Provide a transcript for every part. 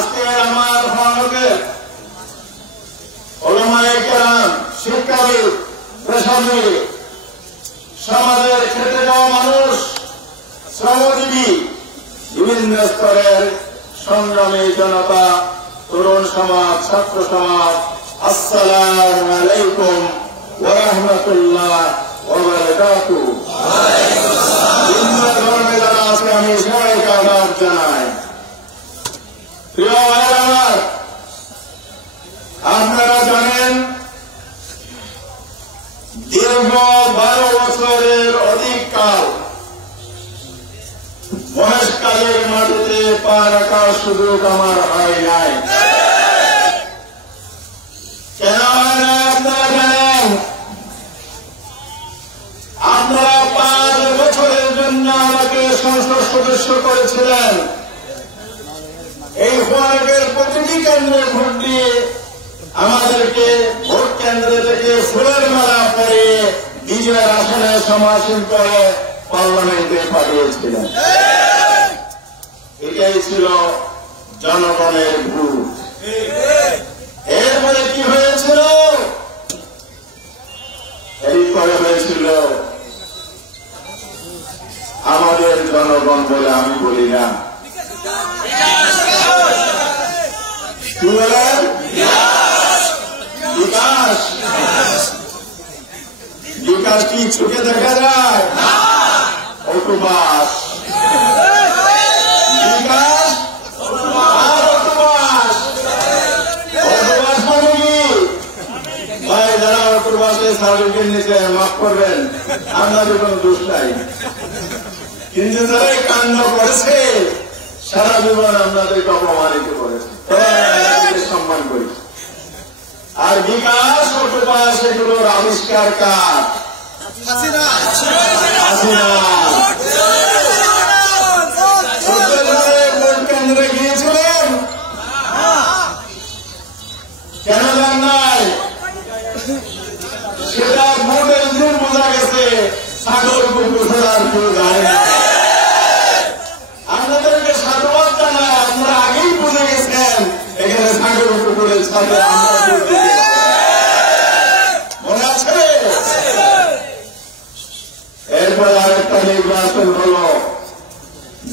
আজকে আমার ভারতের ওলামায়ে কেরাম, শিক্ষাবিদ, পেশাজীবী, সমাজের খেটে যাওয়া মানুষ, শ্রমজীবী, বিভিন্ন স্তরের সংগ্রামী জনতা, তরুণ সমাজ, ছাত্র সমাজ, আসসালামু আলাইকুম ওয়া রাহমাতুল্লাহ ওয়া বারাকাতুহু। ভিন্ন ধর্মে যারা আছে আমি সবাইকে আদাব জানাই। প্রিয় ভাইয়ের আমার, আপনারা জানেন দীর্ঘ 12 বছরের অধিক কাল মহেশকালের মাটিতে পা রাখার সুযোগ আমার হয় নাই। কেন আপনারা জানেন, আপনারা 5 বছরের জন্য আমাকে সংসদ সদস্য করেছিলেন। এই ভোটের প্রতিটি কেন্দ্রে ভোট দিয়ে আমাদেরকে ভোট কেন্দ্র থেকে ফুলের মালা পরে বিজয়ের আসনে সমাসীন করে পার্লামেন্টে পাঠিয়েছিলেন। এটাই ছিল জনগণের ভোট। এরপরে কি হয়েছিল? এরপরে হয়েছিল আমাদের জনগণ বলে আমি বলি না, কি বলেন? বিকাশ। বিকাশ কি চোখে দেখা যায়? অটোবাস। বিকাশ আর অটোবাস। অটোবাস মানে কি? ভাই যারা অটোবাসে সার্টিফিকেট নিতে মাফ করবেন, আপনাদের কোন দোষ নাই, কিন্তু যারা এই কাণ্ড করেছে সারা জীবন আপনাদেরকে অপমানিত করেছে, সম্মান করি। আর বিকাশ অটোবাস এগুলোর আবিষ্কার কার? হাসিনা। ভোট কেন্দ্রে গিয়েছিলেন, কেন জান নাই? সেটা ভোটের দিন বোঝা গেছে, ছাগল কুকুর আর কেউ যায় না। আপনাদেরকে সাধুবাদ জানায়, আপনারা আগেই বুঝে গেছেন এখানে ছাগল কুকুরের সাথে মনে আছে। এরপরে আরেকটা নির্বাচন হল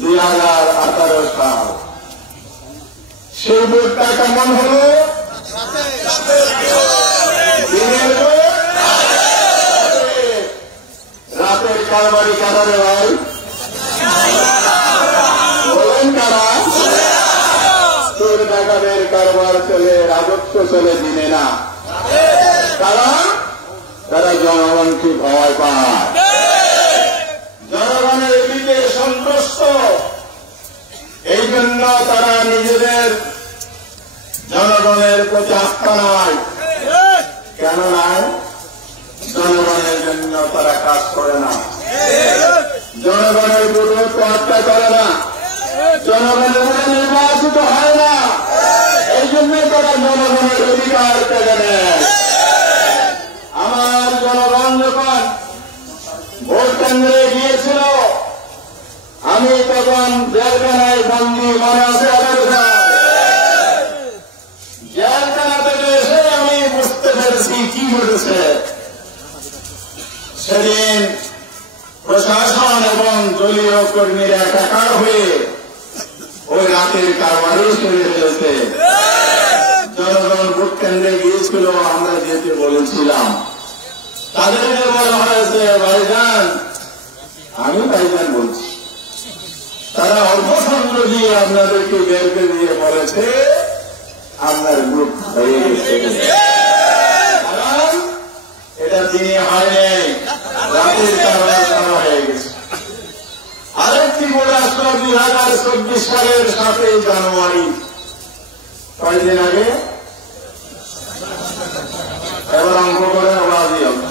2018 সাল। সেই ভোটটা কেমন হল? দিনের ভোট, রাতের কারবারি কারারে ভাই বলেন কারা? তোর ডাকাতের কারবার চলে, রাজত্ব চলে দিনে না। তারা জনগণকে ভয় পায়, জনগণের দিকে সন্তুষ্ট। এই জন্য তারা নিজেদের জনগণের প্রতি আস্থা নাই। কেন নাই? জনগণের জন্য তারা কাজ করে না, জনগণের ভোট হত্যা করে না, জনগণের নির্বাচিত হয় না। এই জন্য তারা জনগণের অধিকার কেড়ে নেয়। আমার জনগণ যখন ভোট কেন্দ্রে গিয়েছিল, আমি তখন জেলখানায় বন্দী, মনে আছে? জেলখানা থেকে এসে আমি বুঝতে পেরেছি কি ঘটেছে। সেদিন প্রশাসন এবং দলীয় কর্মীরা একাকার হয়ে ওই রাতের কারবারই শুরু হয়েছে। জনগণ ভোট কেন্দ্রে গিয়েছিল, আমরা যেতে বলেছিলাম, তাদেরকে বলা হয়েছে ভাইজান, আমি ভাইজান বলছি। তারা অল্প সংখ্য দিয়ে আপনাদেরকে বের করে দিয়ে বলেছে আপনার ভোট হয়ে গেছে। কারণ এটা দিনে হয় নাই, রাতের কারবার করা হয়ে গেছে। আরেকটি ভোট আসলো 2024 সালের 7 জানুয়ারি, কয়েকদিন আগে। এবার অঙ্ক করে আওয়াজই হবে,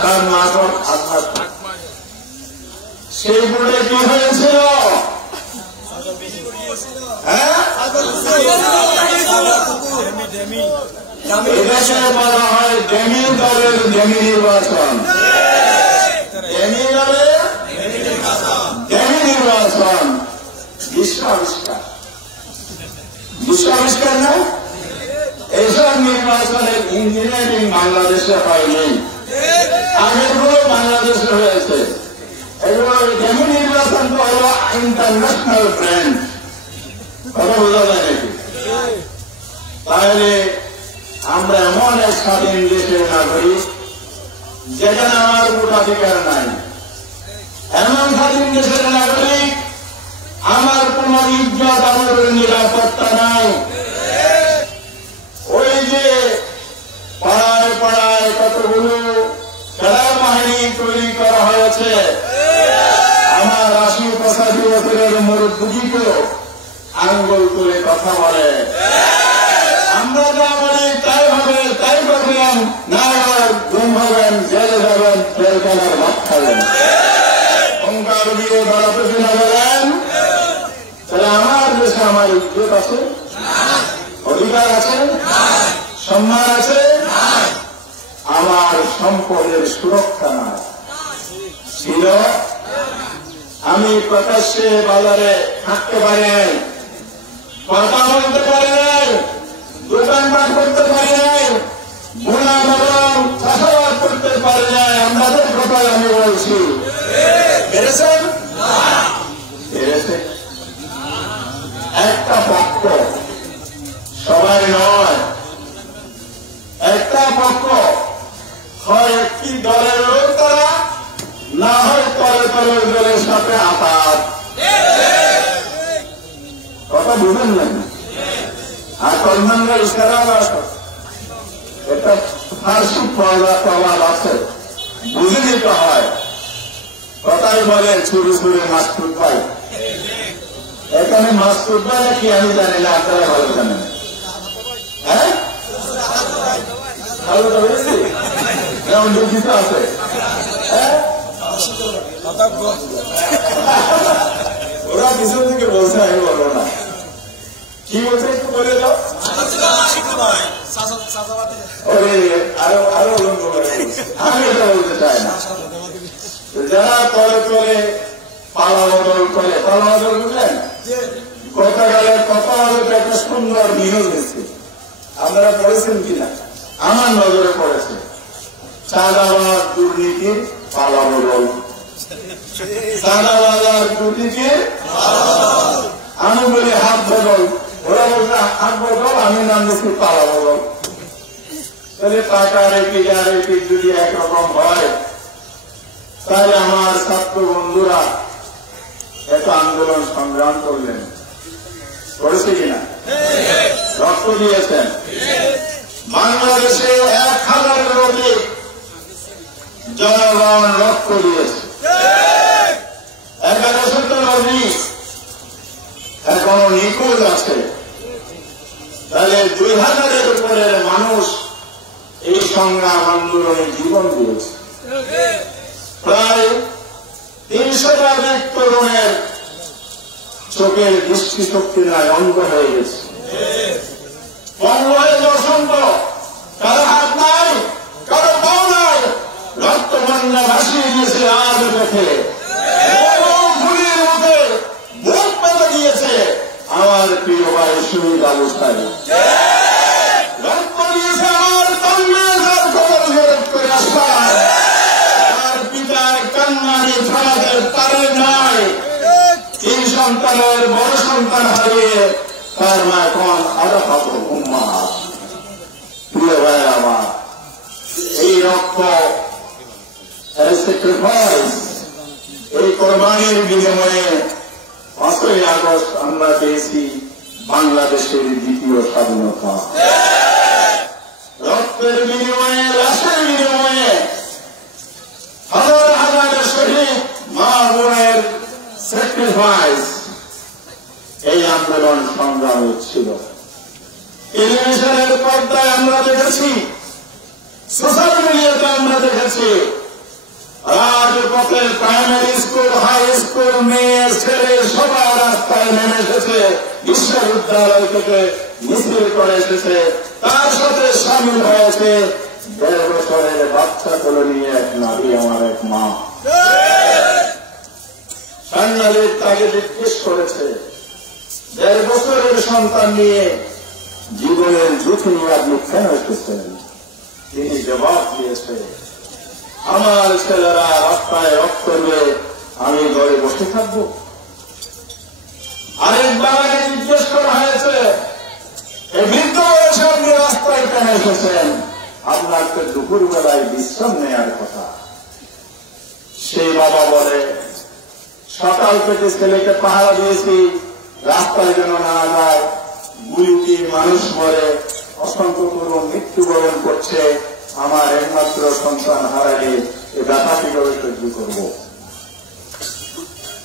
তার নাটক আপনার। সেই ভোটে কি হয়েছিল? এদেশে বলা হয় ডেমি দলের ডেমি নির্বাচন। ডেমি দলের ডেমি নির্বাচন। আবিষ্কার কুসংস্কার না? এইসব নির্বাচনের ইঞ্জিনিয়ারিং বাংলাদেশে হয়নি, আগেরগুলো বাংলাদেশে হয়েছে। এগুলো যেমন নির্বাচন তো হলো ইন্টারন্যাশনাল ব্র্যান্ড, কথা বোঝা যায় নাকি? তাহলে আমরা এমন এক স্বাধীন দেশের নাগরিক যেখানে আমার ভোটাধিকার নাই, এমন স্বাধীন দেশের নাগরিক আমার কোন ইজ্জত, আমার নিরাপত্তা নাই। ওই যে পাড়ায় পাড়ায় কতগুলো সেনাবাহিনী তৈরি করা হয়েছে, আমার 80-85 বছরের মুরব্বীকেও আঙ্গুল তুলে কথা বলে, আমরা যা বলি তাই হবে, তাই করবেন, না গুম হবেন, জেলে যাবেন, জেলখানার ভাত খাবেন। অহংকার দিয়ে দাঁড়াতে কিনা বলেন, তাহলে আমার দেশে আমার ইজ্জত আছে, অধিকার আছে, সম্মান আছে, আমার সম্পদের সুরক্ষা নাই। ছিল আমি প্রকাশ্যে বাজারে থাকতে পারি নাই, কথা বলতে পারি নাই, দোকানপাট করতে পারি নাই, বোনা এবং চাষাবাদ করতে পারি নাই। আপনাদের কথাই আমি বলছি, পেরেছেন? পেরেছে। একটা পক্ষ, সবাই নয়, একটা পক্ষ হয় একটি দলের লোক, তারা না হয় তলে তলের দলের সাথে আঘাত। কথা বুঝেন না? আর কলমানরা ইশারা একটা ফার্সি প্রবাদ আছে, বুঝে নিতে হয়। কথাই বলে ছুরি ছুরি মাছ ফুটপাই। এখানে মাছ ফুটপাই কি আমি জানি না, আপনারা ভালো জানেন। হ্যাঁ, ভালো তো হয়েছি, যেমন দুঃখিত আছে। ওরা পিছন থেকে বলছে, আমি বলবো না। কি বলছে একটু বলে দাও। আরো আমি এটা বলতে চাই না। যারা তলে তলে পালা বদল করে, পালা বদল বুঝলেন, গতকালের কথা হলো একটা সুন্দর নিউজ হয়েছে, আপনারা পড়েছেন কিনা? আমার নজরে পড়েছে, চাঁদাবাজ দুর্নীতির পালা বদল, চাঁদাবাজার দুর্নীতির। আমি বলি হাত বদল, ওরা বলছে হাত বদল, আমি নাম দিচ্ছি পালা বদল। তাহলে টাকা রেখে আর রেখে যদি একরকম হয়, তাহলে আমার ছাত্র বন্ধুরা এত আন্দোলন সংগ্রাম করলেন, করেছে কিনা? রক্ত দিয়েছেন। বাংলাদেশে 1000-এর অধিক জনগণ রক্ত দিয়েছে, 1100 অধিক এখনো নিখোঁজ আছে। তাহলে 2000-এর উপরের মানুষ এই সংগ্রাম আন্দোলনে জীবন দিয়েছে। প্রায় 300 তরুণের চোখের দৃষ্টিশক্তি নাই, অন্ধ হয়ে গেছে, অন্ধ হয়ে অসংখ্য, কারো হাত নাই, কারো পাও নাই, রক্ত বন্যা ভাসিয়ে দিয়েছে আজ দেখে, গুলির মুখে বুক পেতে দিয়েছে আমার প্রিয় ভাই শহীদ অবস্থায়। রক্ত দিয়েছে আমার কংগ্রেসের খবর জোর করে আসবার, তার পিতার কান্নানি থামাতে পারে নাই। 3 সন্তানের বড় সন্তান হারিয়ে তার মা এখন আরাফাত উম্মাহ। প্রিয় ভাই আমার, এই রক্ত, স্যাক্রিফাইস, এই কোরবানির বিনিময়ে 5ই আগস্ট আমরা পেয়েছি বাংলাদেশের দ্বিতীয় স্বাধীনতা। রক্তের বিনিময়ে, লাশের বিনিময়ে, হাজার হাজার শহীদ মা বোনের স্যাক্রিফাইস, এই আন্দোলন সংগ্রাম ছিল। টেলিভিশনের পর্দায় আমরা দেখেছি, সোশ্যাল মিডিয়াতে আমরা দেখেছি, রাজপথে প্রাইমারি স্কুল, হাই স্কুল, মেয়ে ছেলে সবাই রাস্তায় নেমে এসেছে, বিশ্ববিদ্যালয় থেকে মিছিল করে এসেছে, তার সাথে সামিল হয়েছে 1.5 বছরের বাচ্চা কোলে নিয়ে এক নারী, আমার এক মা। সান্নালির তাকে জিজ্ঞেস করেছে, 1.5 বছরের সন্তান নিয়ে জীবনের ঝুঁকি নিয়ে আপনি কেন এসেছেন? তিনি জবাব দিয়েছে, আমার ছেলেরা রাস্তায় রক্ত করবে, আমি ঘরে বসে থাকবো? আরেকবার আগে জিজ্ঞেস করা হয়েছে, এই বৃদ্ধ বয়সে আপনি রাস্তায় কেন এসেছেন? আপনার তো দুপুর বেলায় বিশ্রাম নেওয়ার কথা। সেই বাবা বলে, সকাল থেকে ছেলেকে পাহারা দিয়েছি, রাস্তায় যেন না যায়, গুলিতে মানুষ মরে, অসংখ্য তরুণ মৃত্যুবরণ করছে, আমার একমাত্র সন্তান হারালে এ ব্যথা কিভাবে সহ্য করব?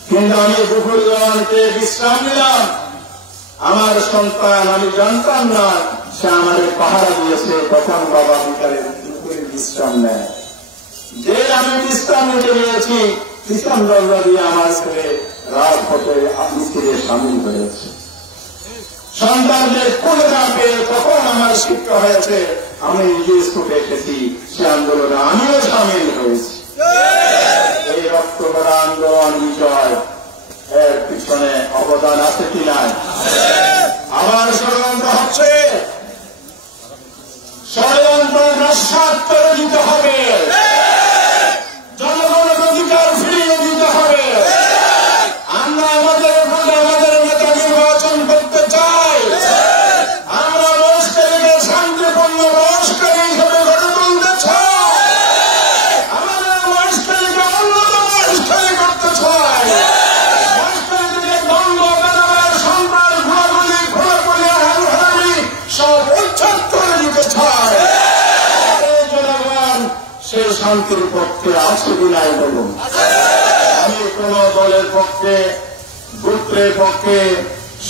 কিন্তু আমি দুপুর বেলাকে বিশ্রাম নিলাম, আমার সন্তান, আমি জানতাম না সে আমাদের পাহারা দিয়েছে, তখন বাবা বিকালে দুপুরে বিশ্রাম নেয়। যে আমি বিশ্রাম নিতে গিয়েছি, বিশ্রাম দরজা দিয়ে আমার ছেলে রাজপথে মিস্ত্রিদের সামিল হয়েছে। সন্তানদের কোলে না পেয়ে তখন আমার শিক্ষা হয়েছে, আমি নিজে স্কুলে এসেছি, সে আন্দোলনে আমিও সামিল হয়েছি। এই রক্ত ভরা আন্দোলন বিজয় এর পিছনে অবদান আছে কি নাই? আবার ষড়যন্ত্র হচ্ছে, ষড়যন্ত্র নস্যাৎ করে দিতে হবে, জনগণের অধিকার ফিরিয়ে দিতে হবে। আমরা আমাদের নেতা নির্বাচন করতে চাই, আমরা বয়স্কারীকে শান্তিপূর্ণ বয়স্কারী হিসেবে গড়ে তুলতে চাই, আমাদের বয়স্কারীকে উন্নত বয়স্কারী করতে চাই, বয়স্কারীকে দ্বন্দ্ব বেদনার সন্ত্রাস ঘোরাগুলি ঘোরাগুলি হারাহারি সব উচ্ছেদ করে দিতে চাই। জনগণ সেই শান্তির পক্ষে আছে কিনাই বলুন? আমি কোন দলের পক্ষে, গোত্রের পক্ষে,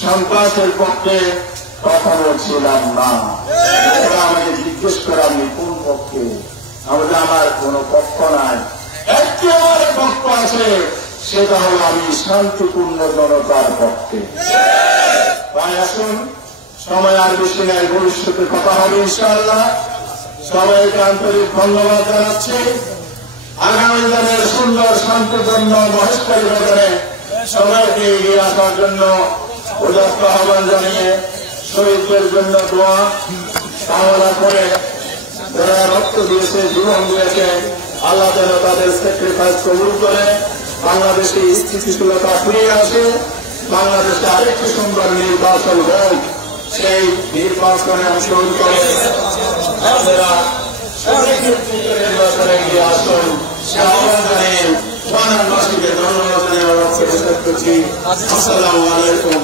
সন্ত্রাসের পক্ষে কখনো ছিলাম না। আমাকে জিজ্ঞেস করে আমি কোন পক্ষে? আমাদের আমার কোন পক্ষ নাই, একটি আমার পক্ষ আছে, সেটা হল আমি শান্তিপূর্ণ জনতার পক্ষে। তাই আসুন, সময় আর বেশি নেই, ভবিষ্যতে কথা হবে ইনশাআল্লাহ। সবাইকে আন্তরিক ধন্যবাদ জানাচ্ছি। আগামী দিনের সুন্দর শান্তিপূর্ণ বহিষ্কারী বাজারে সবাইকে এগিয়ে আসার জন্য উদাত্ত আহ্বান জানিয়ে শহীদদের জন্য দোয়া কামনা করে, যারা রক্ত দিয়েছে, জীবন দিয়েছে, আল্লাহ যেন তাদের স্যাক্রিফাইস কবুল করে বাংলাদেশে স্থিতিশীলতা ফিরে আসে, বাংলাদেশে আরেকটি সুন্দর নির্বাচন হোক, সেই নির্বাচনে অংশগ্রহণ করে আপনারা নির্বাচনে গিয়ে আসুন। ধন্যবাদ। আসসালামু আলাইকুম।